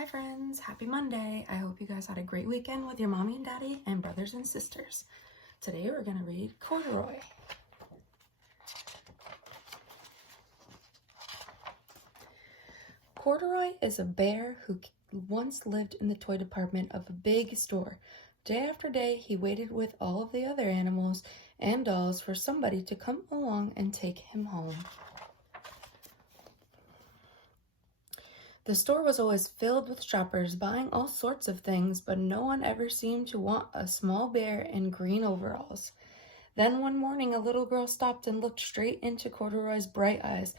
Hi friends, happy Monday. I hope you guys had a great weekend with your mommy and daddy and brothers and sisters. Today we're going to read Corduroy. Corduroy is a bear who once lived in the toy department of a big store. Day after day, he waited with all of the other animals and dolls for somebody to come along and take him home. The store was always filled with shoppers buying all sorts of things, but no one ever seemed to want a small bear in green overalls. Then one morning, a little girl stopped and looked straight into Corduroy's bright eyes.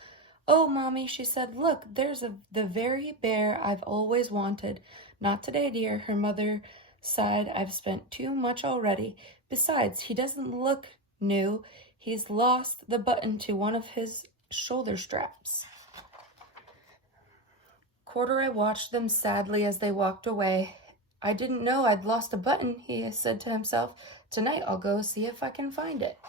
"Oh, Mommy," she said, "look, there's the very bear I've always wanted." "Not today, dear," her mother sighed. "I've spent too much already. Besides, he doesn't look new. He's lost the button to one of his shoulder straps." Corduroy watched them sadly as they walked away. "I didn't know I'd lost a button," he said to himself. "Tonight I'll go see if I can find it."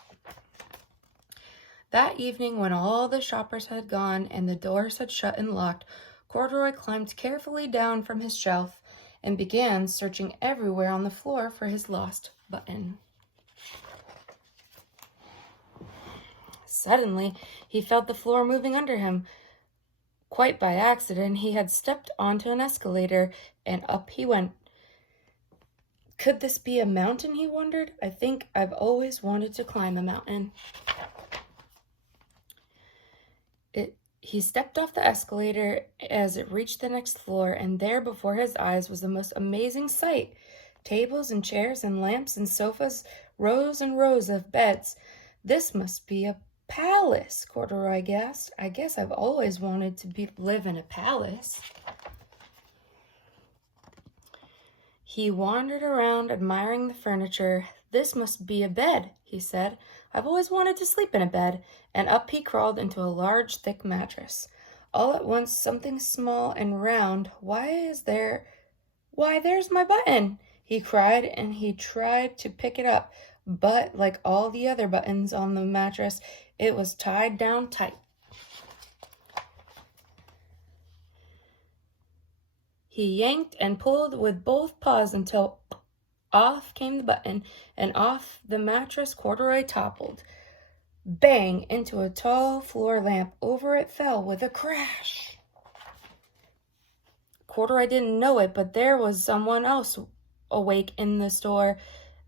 That evening, when all the shoppers had gone and the doors had shut and locked, Corduroy climbed carefully down from his shelf and began searching everywhere on the floor for his lost button. Suddenly, he felt the floor moving under him. Quite by accident, he had stepped onto an escalator, and up he went. Could this be a mountain, he wondered? "I think I've always wanted to climb a mountain." He stepped off the escalator as it reached the next floor, and there before his eyes was the most amazing sight. Tables and chairs and lamps and sofas, rows and rows of beds. "This must be a palace," Corduroy gasped. "I guess I've always wanted to live in a palace." He wandered around admiring the furniture. "This must be a bed," he said. "I've always wanted to sleep in a bed." And up he crawled into a large, thick mattress. All at once, something small and round. Why, there's my button!" he cried, and he tried to pick it up. But, like all the other buttons on the mattress, it was tied down tight. He yanked and pulled with both paws until off came the button, and off the mattress Corduroy toppled. Bang! Into a tall floor lamp. Over it fell with a crash. Corduroy didn't know it, but there was someone else awake in the store.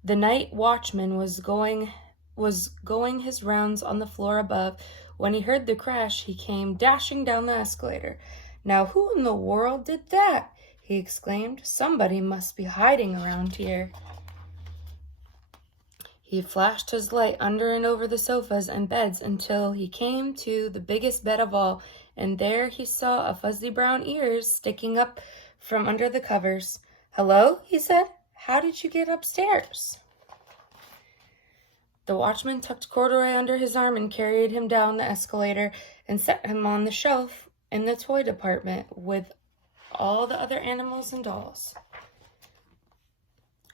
The night watchman was going his rounds on the floor above. When he heard the crash, he came dashing down the escalator. "Now who in the world did that?" he exclaimed. "Somebody must be hiding around here." He flashed his light under and over the sofas and beds until he came to the biggest bed of all, and there he saw a fuzzy brown ears sticking up from under the covers. "Hello," he said. "How did you get upstairs?" The watchman tucked Corduroy under his arm and carried him down the escalator and set him on the shelf in the toy department with all the other animals and dolls.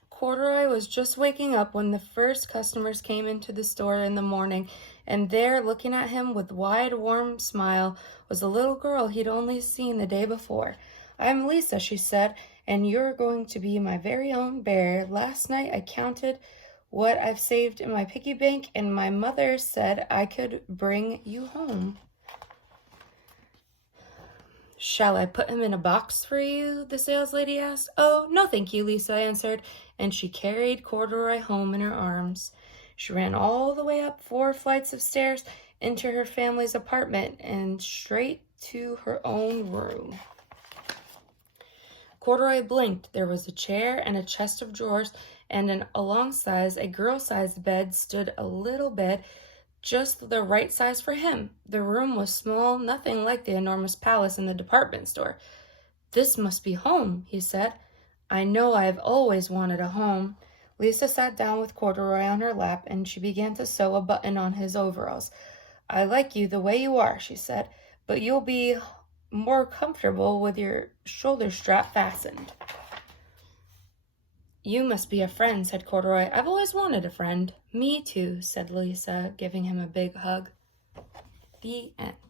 Corduroy was just waking up when the first customers came into the store in the morning, and there, looking at him with wide, warm smile, was a little girl he'd only seen the day before. "I'm Lisa," she said, "and you're going to be my very own bear. Last night I counted what I've saved in my piggy bank, and my mother said I could bring you home." "Shall I put him in a box for you?" the saleslady asked. "Oh, no, thank you," Lisa answered, and she carried Corduroy home in her arms. She ran all the way up 4 flights of stairs into her family's apartment and straight to her own room. Corduroy blinked. There was a chair and a chest of drawers, and alongside a girl-sized bed stood a little bed just the right size for him. The room was small, nothing like the enormous palace in the department store. "This must be home," he said. "I know I've always wanted a home." Lisa sat down with Corduroy on her lap, and she began to sew a button on his overalls. "I like you the way you are," she said, "but you'll be more comfortable with your shoulder strap fastened." "You must be a friend," said Corduroy. "I've always wanted a friend." "Me too," said Lisa, giving him a big hug. The end.